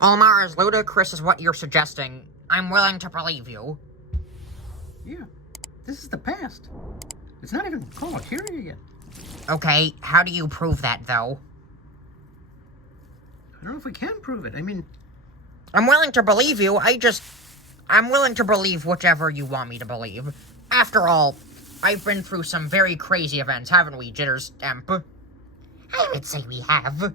Olimar, as ludicrous as what you're suggesting, I'm willing to believe you. Yeah, this is the past. It's not even called Artiria yet. Okay, how do you prove that, though? I don't know if we can prove it. I mean... I'm willing to believe you, I'm willing to believe whichever you want me to believe. After all, I've been through some very crazy events, haven't we, Jitters, Emp? I would say we have.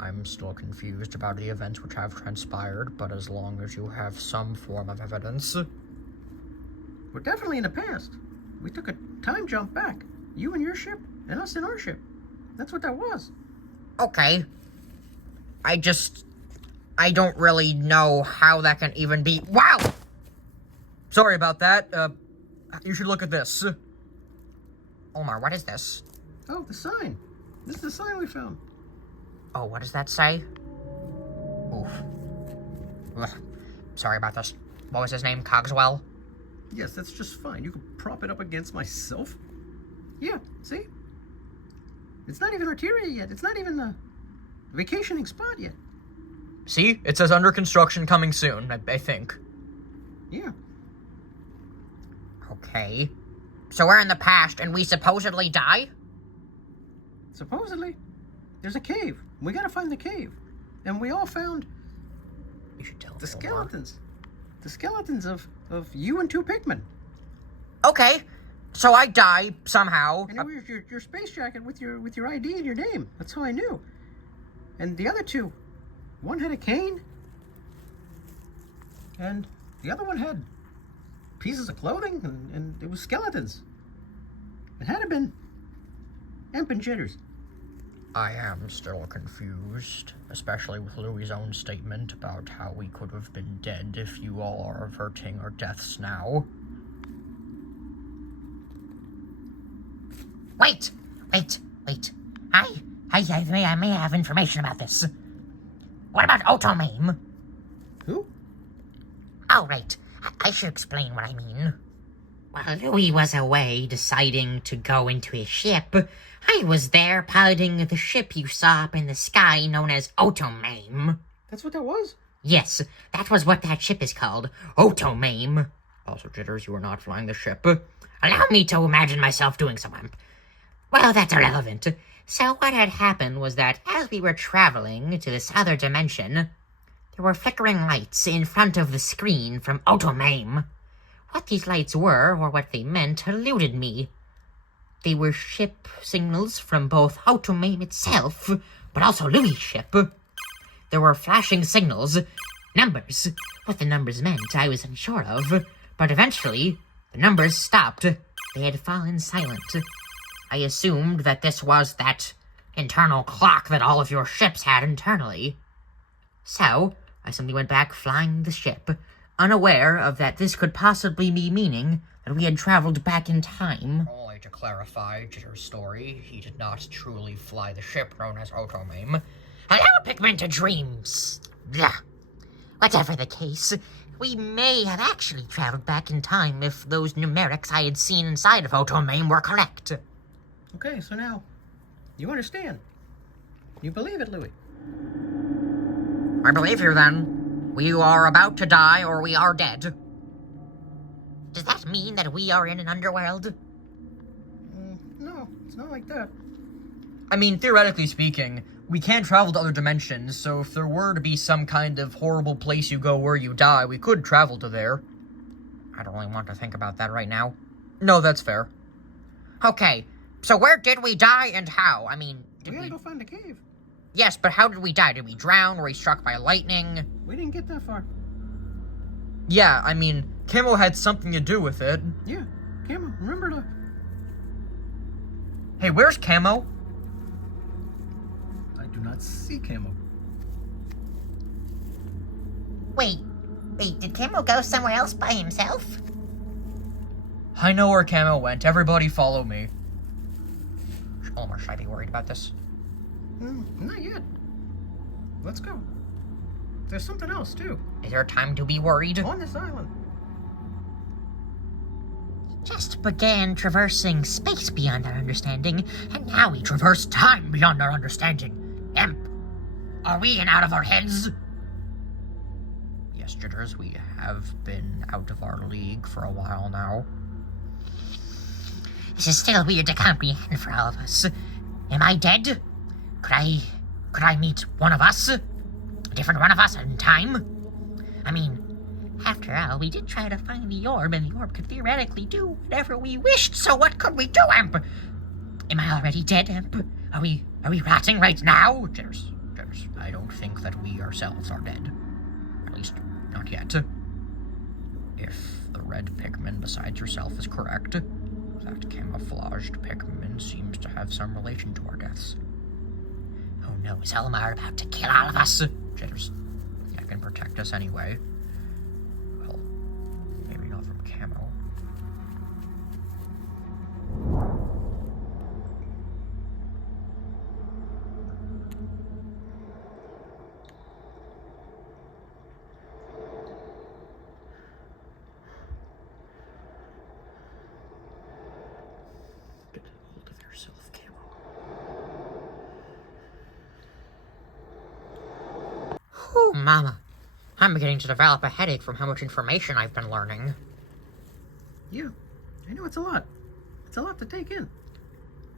I'm still confused about the events which have transpired, but as long as you have some form of evidence... We're definitely in the past. We took a time jump back. You in your ship, and us in our ship. That's what that was. Okay. I don't really know how that can even be... Wow! Sorry about that. You should look at this. Olimar, what is this? Oh, the sign. This is the sign we found. Oh, what does that say? Oof. Ugh. Sorry about this. What was his name? Cogswell? Yes, that's just fine. You can prop it up against myself. Yeah, see? It's not even Artiria yet. It's not even the vacationing spot yet. See? It says under construction coming soon, I think. Yeah. Okay. So we're in the past and we supposedly die? Supposedly. There's a cave. We gotta find the cave. And we all found... You should tell the skeletons. The skeletons of you and 2 Pikmin. Okay. So I die somehow. And you wear your space jacket with your ID and your name. That's how I knew. And the other 2, one had a cane, and the other one had pieces of clothing, and it was skeletons. It had to been Emp and Jitters. I am still confused, especially with Louie's own statement about how we could have been dead if you all are averting our deaths now. Wait! I may have information about this. What about Otomame? Who? Oh, right. I should explain what I mean. While Louis was away deciding to go into his ship, I was there piloting the ship you saw up in the sky known as Otomame. That's what that was? Yes, that was what that ship is called, Otomame. Also, Jitters, you are not flying the ship. Allow me to imagine myself doing so, Imp. Well, that's irrelevant. So what had happened was that as we were traveling to this other dimension, there were flickering lights in front of the screen from Otomame. What these lights were, or what they meant, eluded me. They were ship signals from both Otomame itself, but also Louis' ship. There were flashing signals, numbers. What the numbers meant, I was unsure of, but eventually, the numbers stopped. They had fallen silent. I assumed that this was that internal clock that all of your ships had internally. So, I simply went back flying the ship, unaware of that this could possibly be meaning that we had traveled back in time. Only to clarify Jitter's story, he did not truly fly the ship known as Otomame. Allow Pikmin to dreams! Blah. Whatever the case, we may have actually traveled back in time if those numerics I had seen inside of Otomame were correct. Okay, so now, you understand. You believe it, Louis. I believe you, then. We are about to die, or we are dead. Does that mean that we are in an underworld? No, it's not like that. I mean, theoretically speaking, we can travel to other dimensions, so if there were to be some kind of horrible place you go where you die, we could travel to there. I don't really want to think about that right now. No, that's fair. Okay, so where did we die and how? I mean, We gotta go find the cave. Yes, but how did we die? Did we drown? Were we struck by lightning? We didn't get that far. Yeah, I mean, Camo had something to do with it. Yeah, Camo, remember to... Hey, where's Camo? I do not see Camo. Wait, did Camo go somewhere else by himself? I know where Camo went. Everybody follow me. Olimar, should I be worried about this? Not yet. Let's go. There's something else, too. Is there time to be worried? On this island. Just began traversing space beyond our understanding, and now we Traverse time beyond our understanding. Imp, are we in out of our heads? Yes, Jitters, we have been out of our league for a while now. This is still weird to comprehend for all of us. Am I dead? Could I meet one of us? A different one of us in time? I mean, after all, we did try to find the orb, and the orb could theoretically do whatever we wished, so what could we do, Amp? Am I already dead, Amp? Are we rotting right now? Jitters, I don't think that we ourselves are dead. At least, not yet. If the red Pikmin besides yourself is correct, that camouflaged Pikmin seems to have some relation to our deaths. Oh no, is Olimar about to kill all of us? Jitters, that can protect us anyway. Well, maybe not from camo. Get hold of yourself, camo. Whew, Mama. I'm beginning to develop a headache from how much information I've been learning. Yeah, I know it's a lot. It's a lot to take in.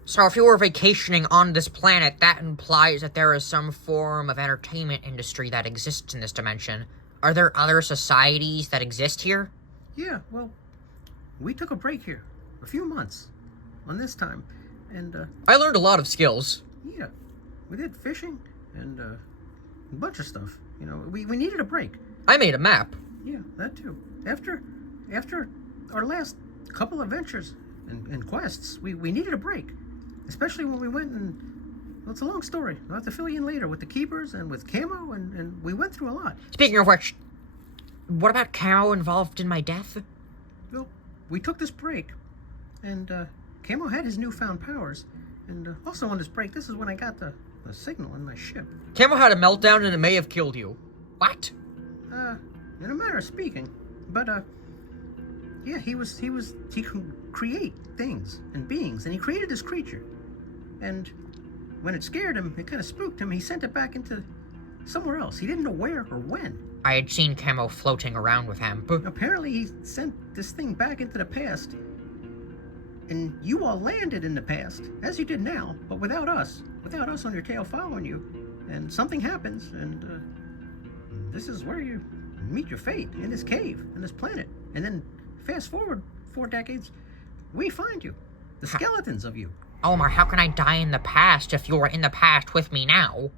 So if you were vacationing on this planet, that implies that there is some form of entertainment industry that exists in this dimension. Are there other societies that exist here? Yeah, well, we took a break here. A few months. On this time. And, I learned a lot of skills. yeah. We did fishing and, a bunch of stuff. You know, we needed a break. I made a map. Yeah, that too. After our last couple of ventures and quests, we needed a break. Especially when we went and... Well, it's a long story. I'll have to fill you in later with the Keepers and with Camo, and we went through a lot. Speaking of which, what about Camo involved in my death? Well, we took this break, and Camo had his newfound powers. And also on this break, this is when I got the signal in my ship. Camo had a meltdown and it may have killed you. What? In a manner of speaking. But, yeah, he can create things and beings, and he created this creature. And when it scared him, it kind of spooked him, he sent it back into somewhere else. He didn't know where or when. I had seen Camo floating around with Amp. Apparently he sent this thing back into the past. And you all landed in the past, as you did now, but without us. Without us on your tail following you. And something happens, and this is where you meet your fate, in this cave, in this planet. And then fast forward 4 decades, we find you. The skeletons of you. Olimar, how can I die in the past if you're in the past with me now?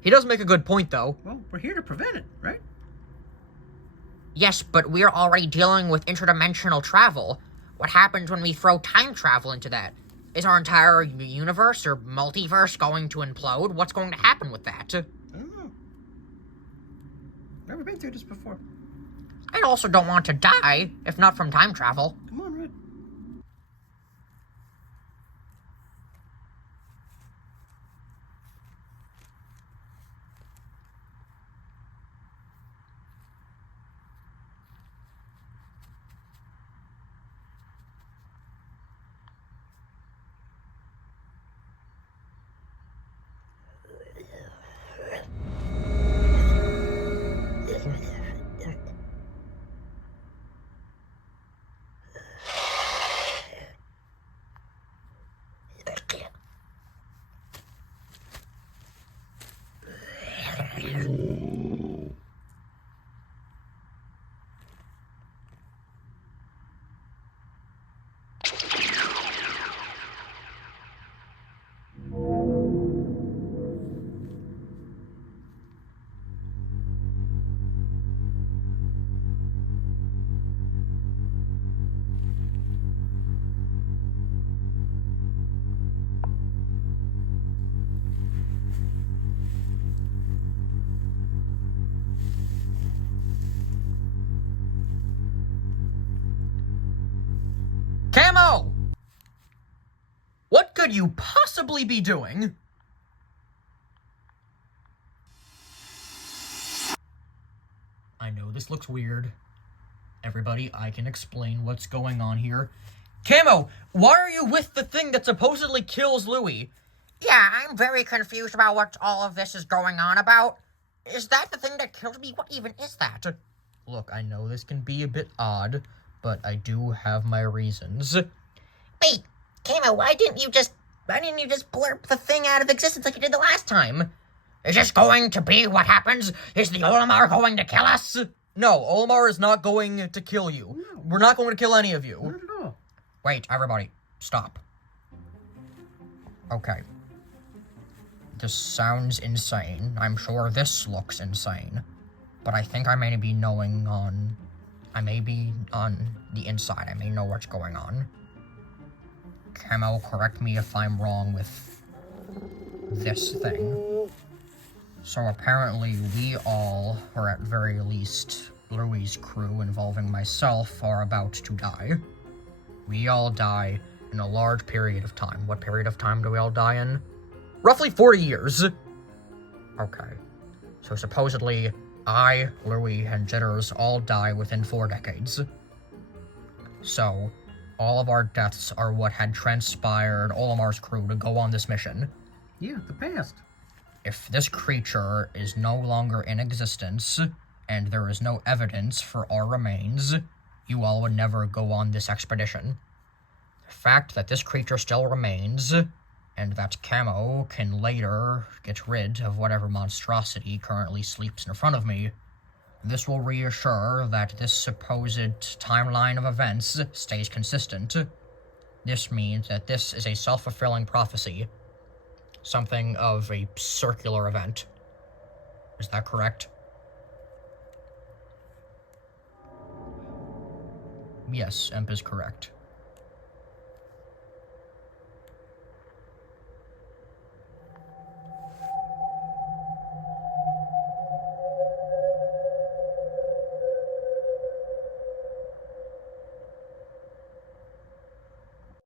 He does make a good point, though. Well, we're here to prevent it, right? Yes, but we're already dealing with interdimensional travel. What happens when we throw time travel into that? Is our entire universe or multiverse going to implode? What's going to happen with that? I don't know. Never been through this before. I also don't want to die, if not from time travel. Come on, Red. Camo! What could you possibly be doing? I know this looks weird. Everybody, I can explain what's going on here. Camo, why are you with the thing that supposedly kills Louis? Yeah, I'm very confused about what all of this is going on about. Is that the thing that killed me? What even is that? Look, I know this can be a bit odd, but I do have my reasons. Wait, Camo, why didn't you just blurp the thing out of existence like you did the last time? Is this going to be what happens? Is the Olimar going to kill us? No, Olimar is not going to kill you. No. We're not going to kill any of you. Not at all. Wait, everybody, stop. Okay. This sounds insane. I'm sure this looks insane. But I think I may be on the inside. I may know what's going on. Camo, correct me if I'm wrong with this thing. So apparently we all, or at very least Louis' crew involving myself, are about to die. We all die in a large period of time. What period of time do we all die in? Roughly 40 years. Okay. So supposedly, I, Louis, and Jitters all die within 4 decades. So, all of our deaths are what had transpired Olimar's crew to go on this mission. Yeah, the past. If this creature is no longer in existence, and there is no evidence for our remains, you all would never go on this expedition. The fact that this creature still remains, and that Camo can later get rid of whatever monstrosity currently sleeps in front of me, this will reassure that this supposed timeline of events stays consistent. This means that this is a self-fulfilling prophecy. Something of a circular event. Is that correct? Yes, Emp is correct.